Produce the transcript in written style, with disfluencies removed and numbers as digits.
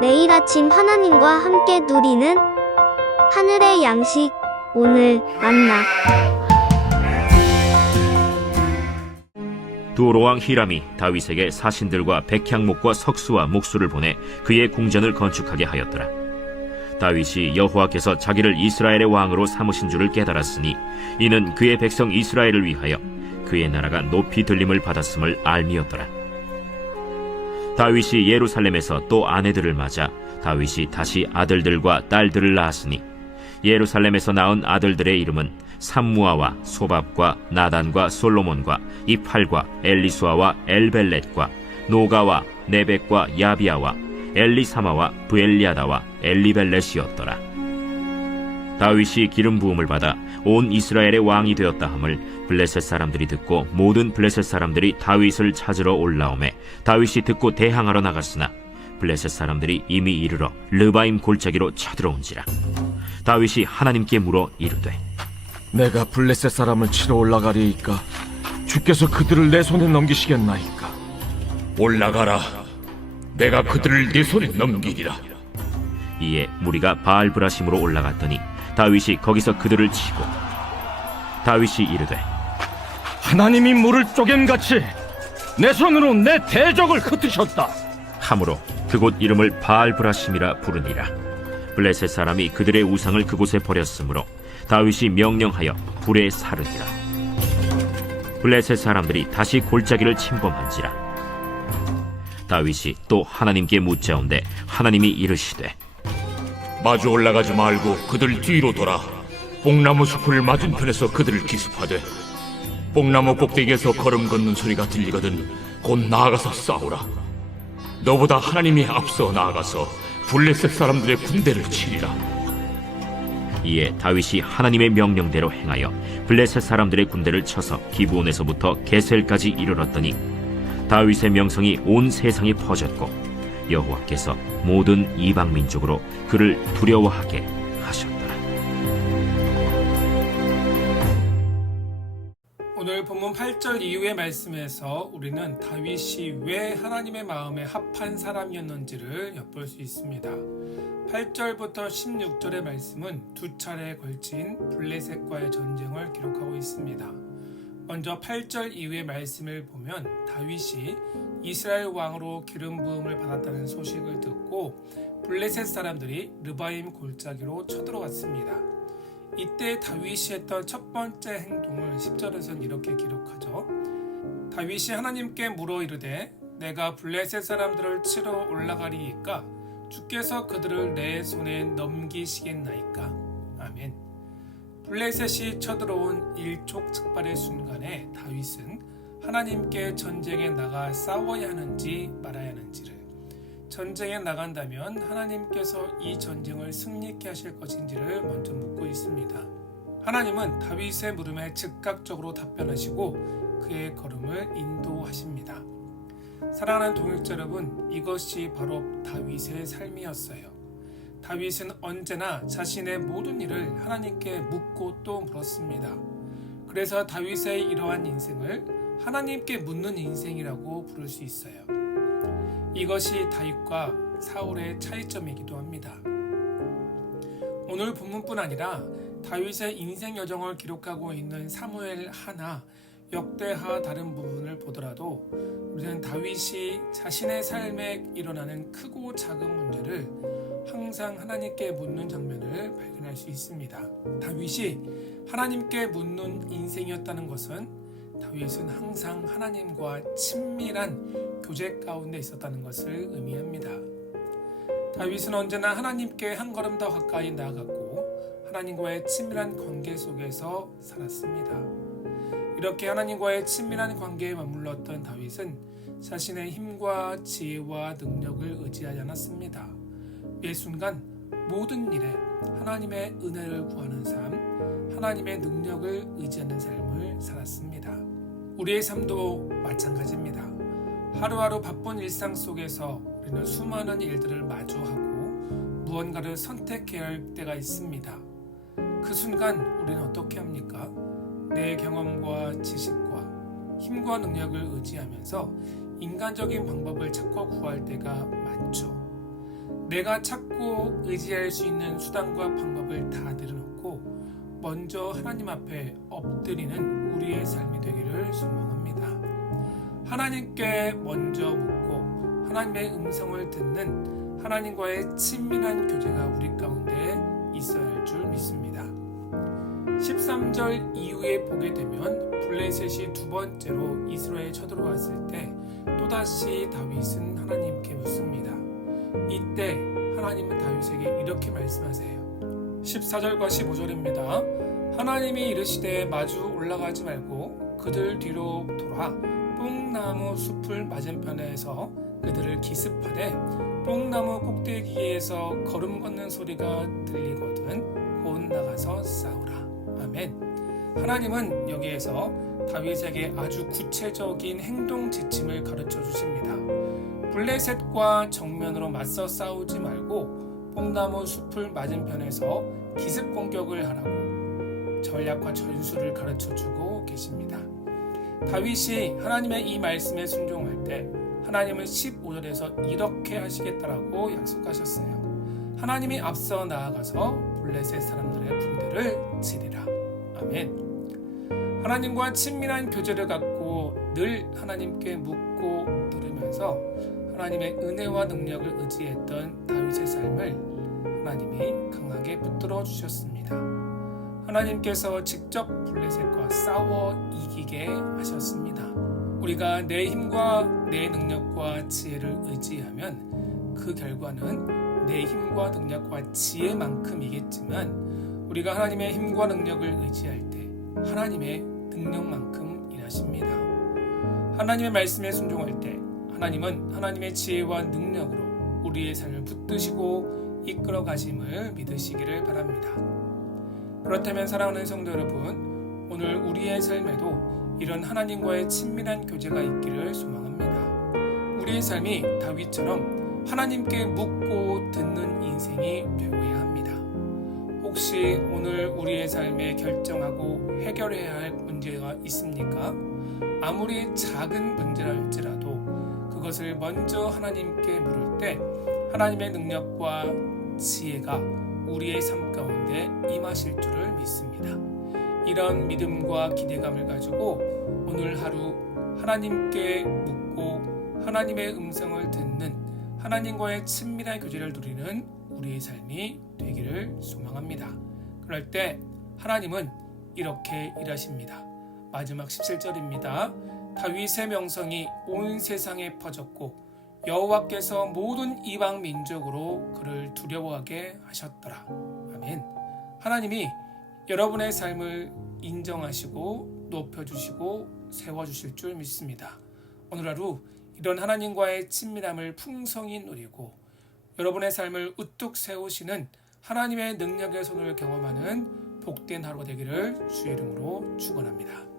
매일 아침 하나님과 함께 누리는 하늘의 양식, 오늘 만나. 두로왕 히람이 다윗에게 사신들과 백향목과 석수와 목수를 보내 그의 궁전을 건축하게 하였더라. 다윗이 여호와께서 자기를 이스라엘의 왕으로 삼으신 줄을 깨달았으니 이는 그의 백성 이스라엘을 위하여 그의 나라가 높이 들림을 받았음을 알미였더라. 다윗이 예루살렘에서 또 아내들을 맞아 다윗이 다시 아들들과 딸들을 낳았으니 예루살렘에서 낳은 아들들의 이름은 삼무아와 소밥과 나단과 솔로몬과 이팔과 엘리수아와 엘벨렛과 노가와 네벡과 야비아와 엘리사마와 부엘리아다와 엘리벨렛이었더라. 다윗이 기름 부음을 받아 온 이스라엘의 왕이 되었다 함을 블레셋 사람들이 듣고 모든 블레셋 사람들이 다윗을 찾으러 올라오매 다윗이 듣고 대항하러 나갔으나 블레셋 사람들이 이미 이르러 르바임 골짜기로 쳐들어온지라. 다윗이 하나님께 물어 이르되 내가 블레셋 사람을 치러 올라가리이까 주께서 그들을 내 손에 넘기시겠나이까? 올라가라. 내가 그들을 네 손에 넘기리라. 이에 무리가 바알브라심으로 올라갔더니 다윗이 거기서 그들을 치고 다윗이 이르되 하나님이 물을 쪼갬같이 내 손으로 내 대적을 흩으셨다 함으로 그곳 이름을 바알브라심이라 부르니라. 블레셋 사람이 그들의 우상을 그곳에 버렸으므로 다윗이 명령하여 불에 사르니라. 블레셋 사람들이 다시 골짜기를 침범한지라. 다윗이 또 하나님께 묻자온데 하나님이 이르시되 마주 올라가지 말고 그들 뒤로 돌아 뽕나무 숲을 맞은편에서 그들을 기습하되 뽕나무 꼭대기에서 걸음 걷는 소리가 들리거든 곧 나아가서 싸우라. 너보다 하나님이 앞서 나아가서 블레셋 사람들의 군대를 치리라. 이에 다윗이 하나님의 명령대로 행하여 블레셋 사람들의 군대를 쳐서 기브온에서부터 게셀까지 이르렀더니 다윗의 명성이 온 세상에 퍼졌고 여호와께서 모든 이방 민족으로 그를 두려워하게 하셨더라. 오늘 본문 8절 이후의 말씀에서 우리는 다윗이 왜 하나님의 마음에 합한 사람이었는지를 엿볼 수 있습니다. 8절부터 16절의 말씀은 두 차례에 걸친 블레셋과의 전쟁을 기록하고 있습니다. 먼저 8절 이후의 말씀을 보면 다윗이 이스라엘 왕으로 기름 부음을 받았다는 소식을 듣고 블레셋 사람들이 르바임 골짜기로 쳐들어왔습니다. 이때 다윗이 했던 첫 번째 행동을 10절에서는 이렇게 기록하죠. 다윗이 하나님께 물어 이르되 내가 블레셋 사람들을 치러 올라가리이까 주께서 그들을 내 손에 넘기시겠나이까. 아멘. 블레셋이 쳐들어온 일촉즉발의 순간에 다윗은 하나님께 전쟁에 나가 싸워야 하는지 말아야 하는지를, 전쟁에 나간다면 하나님께서 이 전쟁을 승리케 하실 것인지를 먼저 묻고 있습니다. 하나님은 다윗의 물음에 즉각적으로 답변하시고 그의 걸음을 인도하십니다. 사랑하는 동역자 여러분, 이것이 바로 다윗의 삶이었어요. 다윗은 언제나 자신의 모든 일을 하나님께 묻고 또 물었습니다. 그래서 다윗의 이러한 인생을 하나님께 묻는 인생이라고 부를 수 있어요. 이것이 다윗과 사울의 차이점이기도 합니다. 오늘 본문뿐 아니라 다윗의 인생 여정을 기록하고 있는 사무엘 하나, 역대하 다른 부분을 보더라도 우리는 다윗이 자신의 삶에 일어나는 크고 작은 문제를 항상 하나님께 묻는 장면을 발견할 수 있습니다. 다윗이 하나님께 묻는 인생이었다는 것은 다윗은 항상 하나님과 친밀한 교제 가운데 있었다는 것을 의미합니다. 다윗은 언제나 하나님께 한 걸음 더 가까이 나아갔고 하나님과의 친밀한 관계 속에서 살았습니다. 이렇게 하나님과의 친밀한 관계에 머물렀던 다윗은 자신의 힘과 지혜와 능력을 의지하지 않았습니다. 매 순간 모든 일에 하나님의 은혜를 구하는 삶, 하나님의 능력을 의지하는 삶을 살았습니다. 우리의 삶도 마찬가지입니다. 하루하루 바쁜 일상 속에서 우리는 수많은 일들을 마주하고 무언가를 선택해야 할 때가 있습니다. 그 순간 우리는 어떻게 합니까? 내 경험과 지식과 힘과 능력을 의지하면서 인간적인 방법을 찾고 구할 때가 많죠. 내가 찾고 의지할 수 있는 수단과 방법을 다 내려놓고 먼저 하나님 앞에 엎드리는 우리의 삶이 되기를 소망합니다. 하나님께 먼저 묻고 하나님의 음성을 듣는 하나님과의 친밀한 교제가 우리 가운데 있어야 할 줄 믿습니다. 13절 이후에 보게 되면 블레셋이 두 번째로 이스라엘에 쳐들어왔을 때 또다시 다윗은 하나님께 묻습니다. 이때 하나님은 다윗에게 이렇게 말씀하세요. 14절과 15절입니다. 하나님이 이르시되 마주 올라가지 말고 그들 뒤로 돌아 뽕나무 숲을 맞은편에서 그들을 기습하되 뽕나무 꼭대기에서 걸음 걷는 소리가 들리거든 곧 나가서 싸우라. 아멘. 하나님은 여기에서 다윗에게 아주 구체적인 행동 지침을 가르쳐 주십니다. 블레셋과 정면으로 맞서 싸우지 말고 뽕나무 숲을 맞은편에서 기습 공격을 하라고 전략과 전술을 가르쳐 주고 계십니다. 다윗이 하나님의 이 말씀에 순종할 때 하나님은 15절에서 이렇게 하시겠다라고 약속하셨어요. 하나님이 앞서 나아가서 블레셋 사람들의 군대를 치리라. 아멘. 하나님과 친밀한 교제를 갖고 늘 하나님께 묻고 들으면서 하나님의 은혜와 능력을 의지했던 다윗의 삶을 하나님이 강하게 붙들어 주셨습니다. 하나님께서 직접 블레셋과 싸워 이기게 하셨습니다. 우리가 내 힘과 내 능력과 지혜를 의지하면 그 결과는 내 힘과 능력과 지혜만큼이겠지만 우리가 하나님의 힘과 능력을 의지할 때 하나님의 능력만큼 일하십니다. 하나님의 말씀에 순종할 때 하나님은 하나님의 지혜와 능력으로 우리의 삶을 붙드시고 이끌어 가심을 믿으시기를 바랍니다. 그렇다면 사랑하는 성도 여러분, 오늘 우리의 삶에도 이런 하나님과의 친밀한 교제가 있기를 소망합니다. 우리의 삶이 다윗처럼 하나님께 묻고 듣는 인생이 되어야 합니다. 혹시 오늘 우리의 삶에 결정하고 해결해야 할 문제가 있습니까? 아무리 작은 문제라 할지라도 그것을 먼저 하나님께 물을 때 하나님의 능력과 지혜가 우리의 삶 가운데 임하실 줄을 믿습니다. 이런 믿음과 기대감을 가지고 오늘 하루 하나님께 묻고 하나님의 음성을 듣는 하나님과의 친밀한 교제를 누리는 우리의 삶이 되기를 소망합니다. 그럴 때 하나님은 이렇게 일하십니다. 마지막 17절입니다. 다윗의 명성이 온 세상에 퍼졌고 여호와께서 모든 이방 민족으로 그를 두려워하게 하셨더라. 아멘. 하나님이 여러분의 삶을 인정하시고 높여주시고 세워주실 줄 믿습니다. 오늘 하루 이런 하나님과의 친밀함을 풍성히 누리고 여러분의 삶을 우뚝 세우시는 하나님의 능력의 손을 경험하는 복된 하루가 되기를 주의 이름으로 축원합니다.